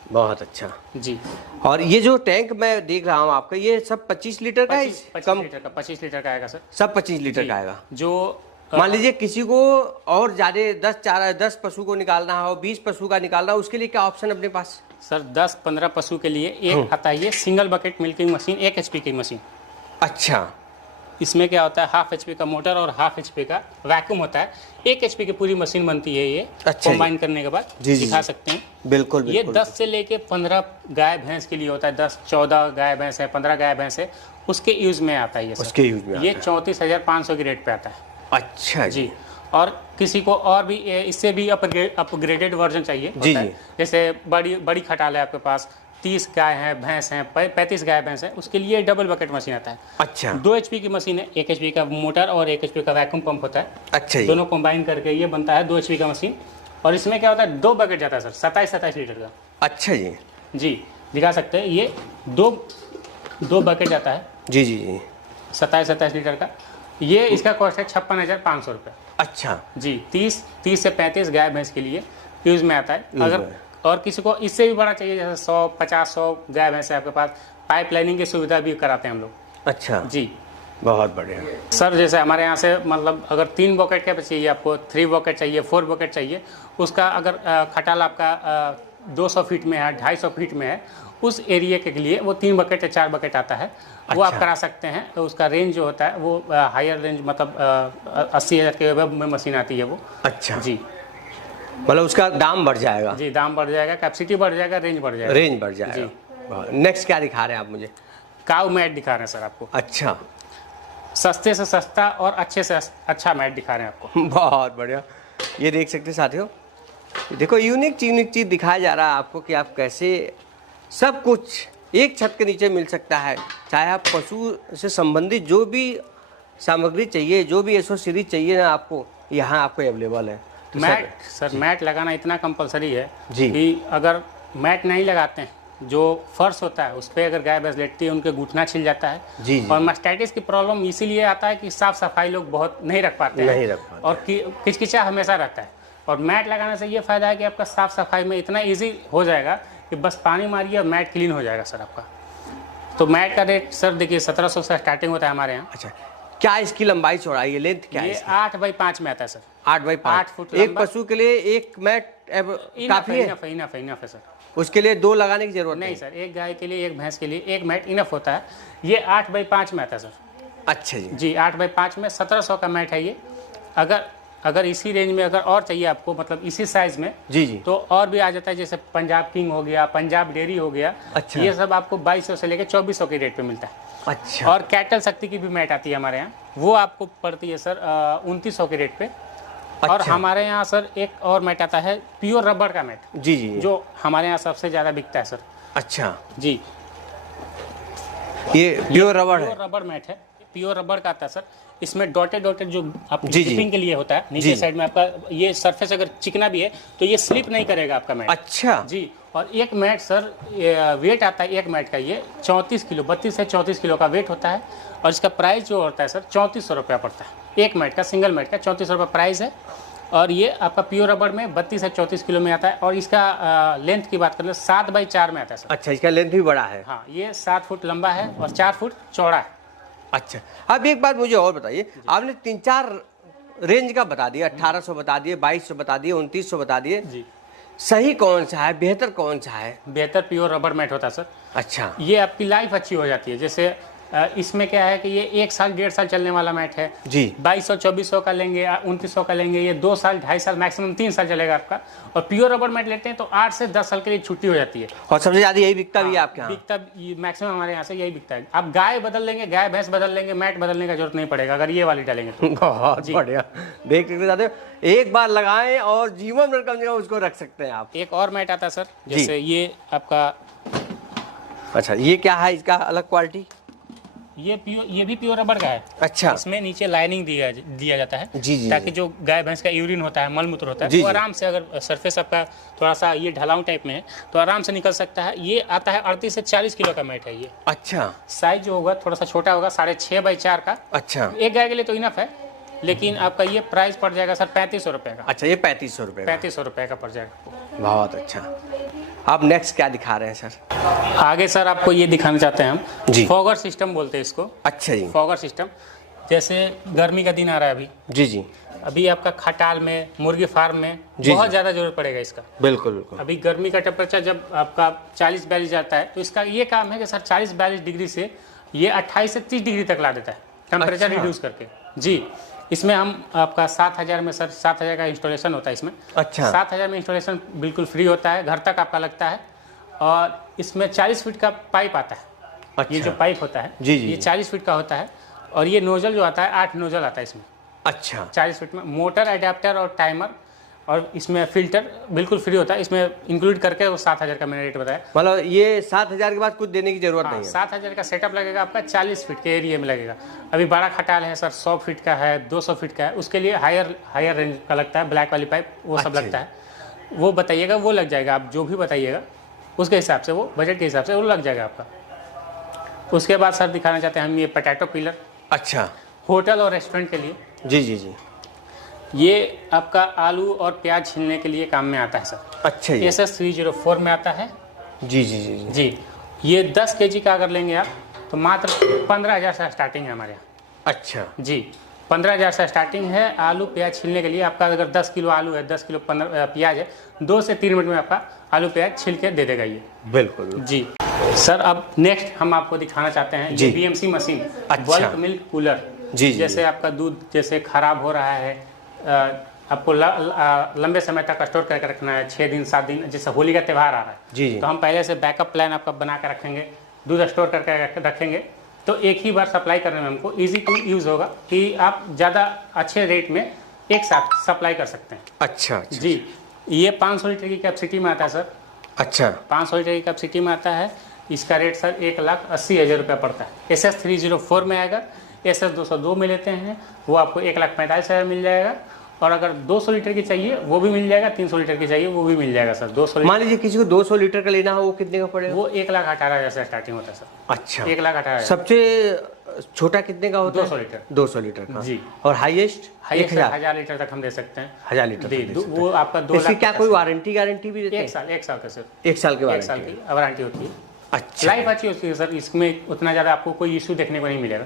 बहुत अच्छा जी। और ये जो टैंक मैं देख रहा हूँ आपका, ये सब 25 लीटर का है? 25 लीटर का आएगा सर। सब 25 लीटर का आएगा। जो मान लीजिए किसी को और ज्यादा 10 पशु को निकालना हो, 20 पशु का निकालना हो, उसके लिए क्या ऑप्शन अपने पास? सर 10-15 पशु के लिए एक आता है ये single bucket milking machine, 1 HP की मशीन। अच्छा। इसमें क्या होता है, 1/2 HP का मोटर और 1/2 HP का वैक्यूम होता है। 1 HP की पूरी मशीन बनती है ये। अच्छा। कंबाइन करने के बाद दिखा सकते हैं। बिल्कुल ये 10 से लेके 15 गाय भैंस के लिए होता है। 10-14 गाय भैंस है, 15 गाय भैंस है, उसके यूज में आता है ये सर। उसके यूज में ये 34,500 की रेट पे आता है। अच्छा जी। और किसी को और भी इससे भी अपग्रेडेड वर्जन चाहिए जी। जैसे बड़ी खटाल है आपके पास, 30 गाय हैं, भैंस हैं, 35 गाय भैंस है, उसके लिए डबल बकेट मशीन आता है। अच्छा। 2 HP की मशीन है, 1 HP का मोटर और 1 HP का वैक्यूम पंप होता है। अच्छा जी। दोनों कंबाइन करके ये बनता है 2 HP का मशीन। और इसमें क्या होता है, 2 बकेट जाता है सर, 27 लीटर का। अच्छा जी। जी दिखा सकते हैं, ये दो बकेट जाता है। जी जी जी। 27 लीटर का। ये इसका कॉस्ट है 56,500 रुपये। अच्छा जी। 30 से 35 गाय भैंस के लिए यूज में आता है। अगर और किसी को इससे भी बड़ा चाहिए, जैसे 100 गाय भैंस है आपके पास, पाइप लाइनिंग की सुविधा भी कराते हैं हम लोग। अच्छा जी। बहुत बढ़िया सर। जैसे हमारे यहाँ से मतलब अगर 3 बकेट के चाहिए आपको, 3 बकेट चाहिए, 4 बकेट चाहिए, उसका अगर खटाल आपका 200 फीट में है, 250 फीट में है, उस एरिया के लिए वो 3 बकेट या 4 बकेट आता है। अच्छा। वो आप करा सकते हैं। तो उसका रेंज जो होता है वो हायर रेंज, मतलब 80,000 के वेब में मशीन आती है वो। अच्छा जी। मतलब उसका दाम बढ़ जाएगा? जी दाम बढ़ जाएगा, कैपेसिटी बढ़ जाएगा, रेंज बढ़ जाएगा। रेंज बढ़ जाएगा जी। नेक्स्ट क्या दिखा रहे हैं आप मुझे? काऊ मैट दिखा रहे हैं सर आपको। अच्छा। सस्ते से सस्ता और अच्छे से अच्छा मैट दिखा रहे हैं आपको। बहुत बढ़िया। ये देख सकते हैं साथियों, देखो यूनिक चीज दिखाया जा रहा है आपको कि आप कैसे सब कुछ एक छत के नीचे मिल सकता है। चाहे आप पशु से संबंधित जो भी सामग्री चाहिए, जो भी एसोसीरीज चाहिए ना, आपको यहाँ आपको अवेलेबल है। तो मैट लगाना इतना कंपलसरी है जी कि अगर मैट नहीं लगाते हैं, जो फर्श होता है उस पर अगर गाय भैंस लेटती है, उनके घुटना छिल जाता है। जी। और मास्टाइटिस की प्रॉब्लम इसीलिए आता है कि साफ सफाई लोग बहुत नहीं रख पाते हैं और किचकिचा हमेशा रहता है। और मैट लगाने से ये फायदा है कि आपका साफ सफाई में इतना ईजी हो जाएगा कि बस पानी मारिए और मैट क्लीन हो जाएगा सर आपका। तो मैट का रेट सर देखिए 1700 से स्टार्टिंग होता है हमारे यहाँ। अच्छा। क्या इसकी लंबाई चौड़ाई है, लेंथ क्या है? ये 8x5 में आता है सर। 8x5 8 फुट एक पशु के लिए एक मैट काफी है? इनफ है सर। उसके लिए 2 लगाने की जरूरत नहीं सर, एक गाय के लिए, एक भैंस के लिए एक मैट इनफ होता है। ये 8x5 में आता है सर। अच्छा जी। जी 8x5 में 1700 का मैट है ये। अगर इसी रेंज में अगर और चाहिए आपको, मतलब इसी साइज में, जी, तो और भी आ जाता है। जैसे पंजाब किंग हो गया, पंजाब डेयरी हो गया। अच्छा। ये सब आपको 2200 से लेकर 2400 के रेट पे मिलता है। अच्छा। और कैटल शक्ति की भी मैट आती है हमारे यहाँ, वो आपको पड़ती है सर 2900 के रेट पे। और हमारे यहाँ सर एक और मैट आता है प्योर रबड़ का मैट, जी जी, जो हमारे यहाँ सबसे ज़्यादा बिकता है सर। अच्छा जी, ये प्योर रबड़ है, प्योर रबड़ मैट है, प्योर रबड़ का आता है सर। इसमें डॉटेड डॉटेड जो आप जी, स्लिपिंग के लिए होता है, नीचे साइड में आपका ये सरफेस अगर चिकना भी है तो ये स्लिप नहीं करेगा आपका मैट। अच्छा जी, और एक मैट सर वेट आता है एक मैट का ये 34 किलो, 32 से 34 किलो का वेट होता है। और इसका प्राइस जो होता है सर 3400 रुपया पड़ता है। एक मैट का, सिंगल मैट का 3400 रुपये प्राइस है। और ये आपका प्योर रबड़ में 32 से 34 किलो में आता है। और इसका लेंथ की बात करें 7x4 में आता है सर। अच्छा, इसका लेंथ भी बड़ा है। हाँ, ये 7 फुट लंबा है और 4 फुट चौड़ा है। अच्छा, अब एक बात मुझे और बताइए, आपने 3-4 रेंज का बता दिया, 1800 बता दिए, 2200 बता दिए, 2900 बता दिए जी, सही कौन सा है, बेहतर कौन सा है? बेहतर प्योर रबड़ मैट होता है सर। अच्छा, ये आपकी लाइफ अच्छी हो जाती है। जैसे इसमें क्या है कि ये 1 साल 1.5 साल चलने वाला मैट है जी। 2200-2400 का लेंगे, 2900 का लेंगे, ये 2 साल 2.5 साल मैक्सिमम 3 साल चलेगा आपका। और प्योर रबड़ मैट लेते हैं तो 8 से 10 साल के लिए छुट्टी हो जाती है। और सबसे ज्यादा यही बिकता भी है आपके यहाँ? बिकता मैक्सिमम हमारे यहाँ से यही बिकता है। आप गाय बदल लेंगे, गाय भैंस बदल लेंगे, मैट बदलने का जरूरत नहीं पड़ेगा अगर ये वाली डालेंगे तो। बहुत बढ़िया, देख के जाते हो, एक बार लगाएं और जीवन भर कम से कम उसको रख सकते हैं आप। एक और मैट आता है सर, जैसे ये आपका, अच्छा ये क्या है, इसका अलग क्वालिटी? ये भी प्योर रबड़ का है। अच्छा, इसमें नीचे लाइनिंग दिया जाता है जी जी, ताकि जो गाय भैंस का यूरिन होता है, मल मूत्र होता है, वो आराम से, अगर सरफेस आपका थोड़ा सा ये ढलाऊ टाइप में है तो आराम से निकल सकता है। ये आता है 38 से 40 किलो का मैट है ये। अच्छा, साइज जो होगा थोड़ा सा छोटा होगा, 6.5x4 का। अच्छा, एक गाय के लिए तो इनफ है, लेकिन आपका ये प्राइस पड़ जाएगा सर 3500 रुपये का। अच्छा, ये 3500 रुपये, 3500 रुपये का पड़ जाएगा। बहुत अच्छा। आप नेक्स्ट क्या दिखा रहे हैं सर? आगे सर आपको ये दिखाना चाहते हैं हम जी, फॉगर सिस्टम बोलते हैं इसको। अच्छा जी, फॉगर सिस्टम, जैसे गर्मी का दिन आ रहा है अभी, जी जी, अभी आपका खटाल में, मुर्गी फार्म में बहुत ज़्यादा जरूरत पड़ेगा इसका। बिल्कुल बिल्कुल। अभी गर्मी का टेम्परेचर जब आपका 40-42 जाता है तो इसका ये काम है कि सर 40-42 डिग्री से ये 28 से 30 डिग्री तक ला देता है टेम्परेचर रिड्यूस करके। जी, इसमें हम आपका 7000 में सर 7000 का इंस्टॉलेशन होता है इसमें। अच्छा, 7000 में इंस्टॉलेशन बिल्कुल फ्री होता है, घर तक आपका लगता है। और इसमें 40 फीट का पाइप आता है। अच्छा, ये जो पाइप होता है जी जी, ये 40 फीट का होता है। और ये नोजल जो आता है 8 नोजल आता है इसमें। अच्छा, 40 फीट में मोटर, अडेप्टर और टाइमर और इसमें फिल्टर बिल्कुल फ्री होता है। इसमें इंक्लूड करके वो 7000 का मैंने रेट बताया। मतलब ये 7000 के बाद कुछ देने की जरूरत नहीं है? 7000 का सेटअप लगेगा आपका, 40 फीट के एरिया में लगेगा। अभी बड़ा खटाल है सर, 100 फीट का है, 200 फीट का है, उसके लिए हायर रेंज का लगता है, ब्लैक वाली पाइप वो सब लगता है। वो बताइएगा, वो लग जाएगा। आप जो भी बताइएगा उसके हिसाब से, वो बजट के हिसाब से वो लग जाएगा आपका। उसके बाद सर दिखाना चाहते हैं हम ये पोटैटो पिलर। अच्छा, होटल और रेस्टोरेंट के लिए। जी जी जी, ये आपका आलू और प्याज छीलने के लिए काम में आता है सर। अच्छा, ये SS 304 में आता है। जी जी जी जी, जी, ये 10 kg का अगर लेंगे आप तो मात्र 15,000 से स्टार्टिंग है हमारे यहाँ। अच्छा जी, 15,000 से स्टार्टिंग है आलू प्याज छीलने के लिए। आपका अगर 10 किलो आलू है, 10 किलो प्याज है, 2 से 3 मिनट में आपका आलू प्याज छील के दे देगा ये। बिल्कुल जी सर, अब नेक्स्ट हम आपको दिखाना चाहते हैं ये BMC machine, bulk milk cooler. जी, जैसे आपका दूध जैसे खराब हो रहा है, आपको लंबे समय तक स्टोर करके रखना है, 6 दिन 7 दिन, जैसे होली का त्यौहार आ रहा है जी, तो हम पहले से बैकअप प्लान आपका बना कर रखेंगे, दूध स्टोर करके रखेंगे तो एक ही बार सप्लाई करने में हमको इजी टू यूज़ होगा कि आप ज़्यादा अच्छे रेट में एक साथ सप्लाई कर सकते हैं। अच्छा, जी, ये 500 लीटर की कैपेसिटी में आता है सर। अच्छा, 500 लीटर की कैपेसिटी में आता है। इसका रेट सर 1,80,000 रुपये पड़ता है। SS 304 में आएगा। SS 202 में लेते हैं वो आपको 1,45,000 मिल जाएगा। और अगर 200 लीटर की चाहिए वो भी मिल जाएगा, 300 लीटर की चाहिए वो भी मिल जाएगा सर। 200 मान लीजिए किसी को 200 लीटर का लेना हो, वो कितने का पड़ेगा? वो 1,18,000 से स्टार्टिंग होता है सर। अच्छा, 1,18,000। सबसे छोटा कितने का होता है? 200 लीटर। 200 लीटर का जी। और हाईएस्ट 1000 लीटर तक हम दे सकते हैं। 1000 लीटर जी, वो आपका 2 इसकी लाख। क्या कोई वारंटी गारंटी भी देते हैं? 1 साल का सर। 1 साल के बाद? 1 साल की वारंटी होती है। अच्छा, लाइफ अच्छी होती है सर, इसमें उतना ज़्यादा आपको कोई इशू देखने को नहीं मिलेगा।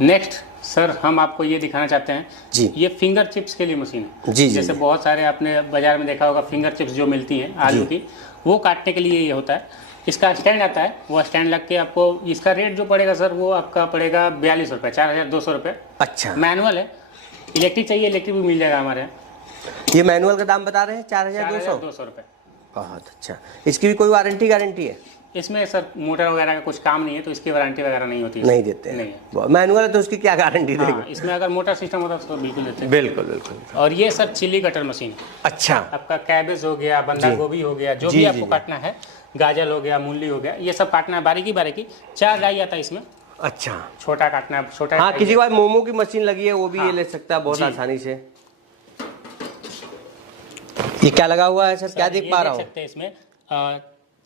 नेक्स्ट सर हम आपको ये दिखाना चाहते हैं जी, ये फिंगर चिप्स के लिए मशीन है। जी, जैसे जी, बहुत सारे आपने बाजार में देखा होगा फिंगर चिप्स जो मिलती हैं आलू की, वो काटने के लिए ये होता है। इसका स्टैंड आता है, वो स्टैंड लग के आपको इसका रेट जो पड़ेगा सर वो आपका पड़ेगा 42 रुपये, 4,200 रुपये। अच्छा, मैनुअल है। इलेक्ट्रिक चाहिए, इलेक्ट्रिक भी मिल जाएगा हमारे यहाँ। ये मैनुअल का दाम बता रहे हैं 4,200 रुपये। बहुत अच्छा। इसकी भी कोई वारंटी गारंटी है? इसमें सर मोटर वगैरह का कुछ काम नहीं है, तो इसकी वारंटी वगैरह नहीं होती है। नहीं देते हैं? नहीं। मैनुअल है तो उसकी क्या गारंटी देगा? हाँ, इसमें अगर मोटर सिस्टम होता तो बिल्कुल देते हैं। बिल्कुल बिल्कुल। और ये सर चिली कटर मशीन है। अच्छा। आपका कैबेज हो गया, बंदा गोभी हो गया, जो भी आपको काटना है, गाजर हो गया, मूली हो गया, ये सब काटना है बारीकी बारीकी। 4 डाई आता है इसमें। अच्छा। छोटा काटना है, छोटा। हाँ, किसी के पास मोमो की मशीन लगी है वो भी ये ले सकता है बहुत आसानी से। ये क्या लगा हुआ है सर, क्या देख पा रहा हूँ? सकते हैं इसमें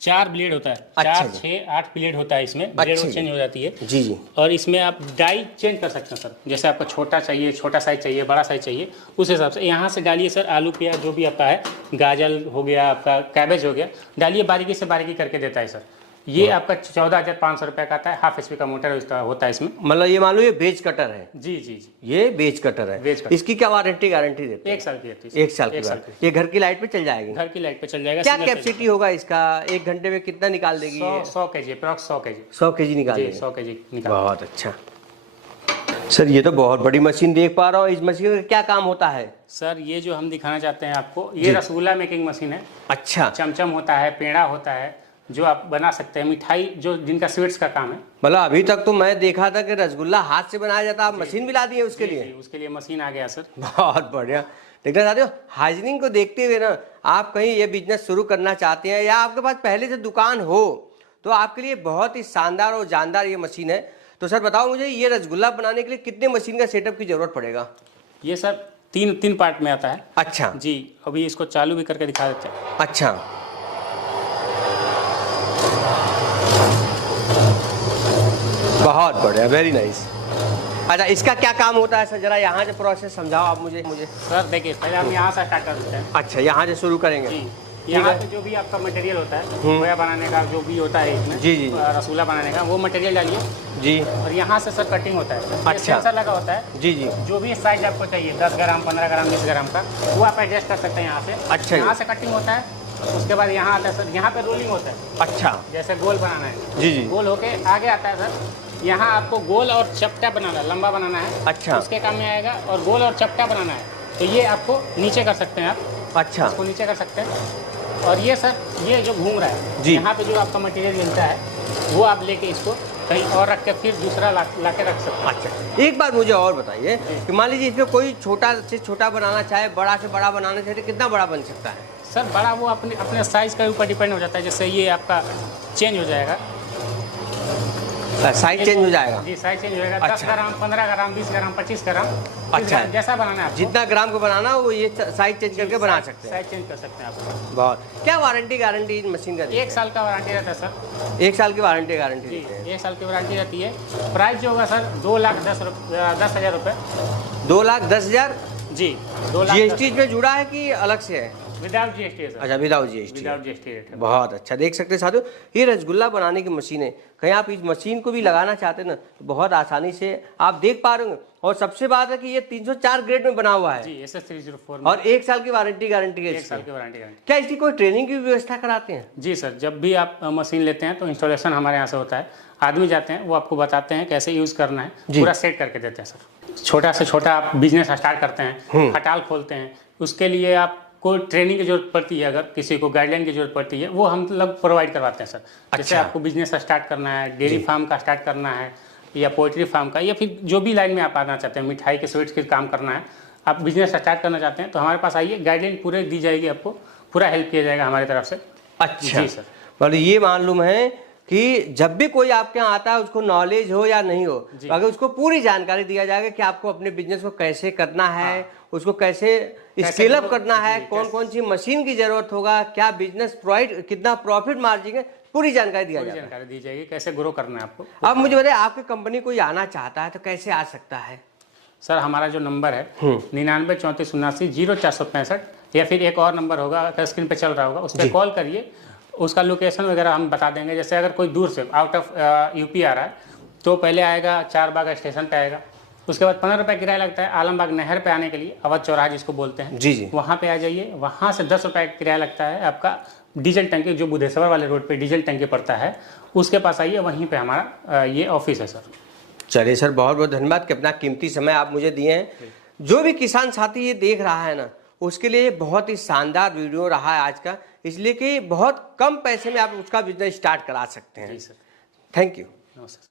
4 ब्लेड होता है। अच्छा 4, 6, 8 ब्लेड होता है इसमें। ब्लेड चेंज हो जाती है। जी जी। और इसमें आप डाई चेंज कर सकते हैं सर, जैसे आपको छोटा चाहिए, छोटा साइज चाहिए, बड़ा साइज चाहिए, उस हिसाब से यहाँ से डालिए सर। आलू प्याज जो भी आपका है, गाजर हो गया, आपका कैबेज हो गया, डालिए, बारीकी से बारीकी करके देता है सर। ये आपका 14,500 रुपये का आता है। हाफ HP का मोटर होता है इसमें। मतलब ये मान लो ये बेज कटर है। जी जी जी, ये बेज कटर है। बेज कटर। इसकी क्या वारंटी गारंटी देते हैं? 1 साल की रहती है। 1 साल की बात। ये घर की लाइट पे चल जाएगी? घर की लाइट पे चल जाएगा। क्या कैपेसिटी होगा इसका? 1 घंटे में कितना निकाल देगी? 100 kg, अप्रॉक्स 100 kg। 100 kg निकाल देगी? 100 kg निकाल। बहुत अच्छा सर, ये तो बहुत बड़ी मशीन देख पा रहा हूँ। इस मशीन का क्या काम होता है? सर ये जो हम दिखाना चाहते हैं आपको, ये रसगुल्ला मेकिंग मशीन है। अच्छा। चमचम होता है, पेड़ा होता है, जो आप बना सकते हैं। मिठाई जो जिनका स्वीट्स का काम है। मतलब अभी तक तो मैं देखा था कि रसगुल्ला हाथ से बनाया जाता, आप मशीन भी ला दी है उसके लिए? उसके लिए मशीन आ गया सर। बहुत बढ़िया। देखना चाहते हो, हाइजीनिंग को देखते हुए ना, आप कहीं ये बिजनेस शुरू करना चाहते हैं या आपके पास पहले से दुकान हो, तो आपके लिए बहुत ही शानदार और जानदार ये मशीन है। तो सर बताओ मुझे, ये रसगुल्ला बनाने के लिए कितने मशीन का सेटअप की जरूरत पड़ेगा? ये सर तीन पार्ट में आता है। अच्छा जी, अभी इसको चालू भी करके दिखा देते हैं। अच्छा। बहुत बढ़िया, वेरी नाइस। अच्छा, इसका क्या काम होता है सर, जरा यहाँ से प्रोसेस समझाओ आप मुझे। सर देखिए, पहले हम यहाँ से स्टार्ट कर देते हैं। अच्छा, यहाँ से शुरू करेंगे। जी, यहाँ पे जो भी आपका मटेरियल होता है, खोया बनाने का जो भी होता है इसमें, जी जी, रसगुल्ला बनाने का, वो मटेरियल डालिए जी। और यहाँ से सर कटिंग होता है। अच्छा, सेंसर लगा होता है। जी जी। जो भी साइज आपको चाहिए, 10 ग्राम, 15 ग्राम, 20 ग्राम का, वो आप एडजस्ट कर सकते हैं यहाँ से। अच्छा, यहाँ से कटिंग होता है। उसके बाद यहाँ आता है सर, यहाँ पे रोलिंग होता है। अच्छा, जैसे गोल बनाना है। जी जी। गोल होके आगे आता है सर, यहाँ आपको गोल और चपटा बनाना है, लंबा बनाना है। अच्छा, उसके काम में आएगा। और गोल और चपटा बनाना है, तो ये आपको नीचे कर सकते हैं आप। अच्छा, इसको नीचे कर सकते हैं। और ये सर, ये जो घूम रहा है, यहाँ पे जो आपका मटेरियल मिलता है, वो आप लेके इसको कहीं और रख के फिर दूसरा ला के रख सकते हैं। अच्छा, एक बार मुझे और बताइए कि मान लीजिए इसमें कोई छोटा से छोटा बनाना चाहे, बड़ा से बड़ा बनाना चाहे, तो कितना बड़ा बन सकता है? सर बड़ा वो अपने साइज के ऊपर डिपेंड हो जाता है। जैसे ये आपका चेंज हो जाएगा, साइज चेंज हो जाएगा। जी, साइज चेंज हो जाएगा। अच्छा। 10 ग्राम, 15 ग्राम, 20 ग्राम, 25 ग्राम। अच्छा, जैसा बनाना है, जितना ग्राम को बनाना हो, वो ये साइज चेंज करके बना सकते हैं। साइज चेंज कर सकते हैं आप। बहुत। क्या वारंटी गारंटी इस मशीन का? 1 साल का वारंटी रहता है सर। 1 साल की वारंटी गारंटी रहती है? 1 साल की वारंटी रहती है। प्राइस जो होगा सर 2,10,000 रुपये। 2,10,000 जी। 2,00,000 GST में जुड़ा है कि अलग से है? विदाउट GST है सर। अच्छा, विदाउट GST रेट है। बहुत अच्छा। देख सकते हैं साथियों, ये रसगुल्ला बनाने की मशीन है। कहीं आप इस मशीन को भी लगाना चाहते हैं ना, तो बहुत आसानी से आप देख पा रहे होंगे। और सबसे बात है कि ये 304 ग्रेड में बना हुआ है। जी, SS304 में। और 1 साल की वारंटी गारंटी है? 1 साल की वारंटी गारंटी। क्या इसकी कोई ट्रेनिंग की व्यवस्था कराते हैं? जी सर, जब भी आप मशीन लेते हैं तो इंस्टॉलेशन हमारे यहाँ से होता है। आदमी जाते हैं, वो आपको बताते हैं कैसे यूज करना है, पूरा सेट करके देते हैं सर। छोटा से छोटा आप बिजनेस स्टार्ट करते हैं, खटाल खोलते हैं, उसके लिए आप कोई ट्रेनिंग की जरूरत पड़ती है, अगर किसी को गाइडलाइन की जरूरत पड़ती है, वो हम लोग प्रोवाइड करवाते हैं सर। अच्छा। जैसे आपको बिजनेस स्टार्ट करना है, डेयरी फार्म का स्टार्ट करना है, या पोल्ट्री फार्म का, या फिर जो भी लाइन में आप आना चाहते हैं, मिठाई के स्वीट्स के काम करना है, आप बिजनेस स्टार्ट करना चाहते हैं, तो हमारे पास आइए, गाइडलाइन पूरे दी जाएगी, आपको पूरा हेल्प किया जाएगा हमारी तरफ से। अच्छा जी सर। मतलब ये मालूम है कि जब भी कोई आपके यहाँ आता है, उसको नॉलेज हो या नहीं हो, तो अगर उसको पूरी जानकारी दिया जाएगा कि आपको अपने बिजनेस को कैसे करना है, उसको कैसे स्केल अप करना है, कौन कौन सी मशीन की जरूरत होगा, क्या बिजनेस प्रोवाइड, कितना प्रॉफिट मार्जिन है, पूरी जानकारी दी जाएगी, कैसे ग्रो करना है आपको। अब मुझे बताइए, आपकी कंपनी कोई आना चाहता है तो कैसे आ सकता है? सर हमारा जो नंबर है 9934790465, या फिर एक और नंबर होगा स्क्रीन पे चल रहा होगा, उस पर कॉल करिए। उसका लोकेशन वगैरह हम बता देंगे। जैसे अगर कोई दूर से आउट ऑफ यूपी आ रहा है, तो पहले आएगा चारबाग स्टेशन पे आएगा, उसके बाद 15 रुपये किराया लगता है आलमबाग नहर पे आने के लिए, अवध चौराहा जिसको बोलते हैं। जी जी। वहाँ पे आ जाइए। वहाँ से 10 रुपये किराया लगता है आपका डीजल टंकी, जो बुधेश्वर वाले रोड पे डीजल टंकी पड़ता है, उसके पास आइए, वहीं पे हमारा ये ऑफिस है सर। चलिए सर, बहुत बहुत धन्यवाद कि अपना कीमती समय आप मुझे दिए हैं। जो भी किसान साथी ये देख रहा है ना, उसके लिए बहुत ही शानदार वीडियो रहा है आज का, इसलिए कि बहुत कम पैसे में आप उसका बिजनेस स्टार्ट करा सकते हैं। जी सर, थैंक यू। नमस्कार।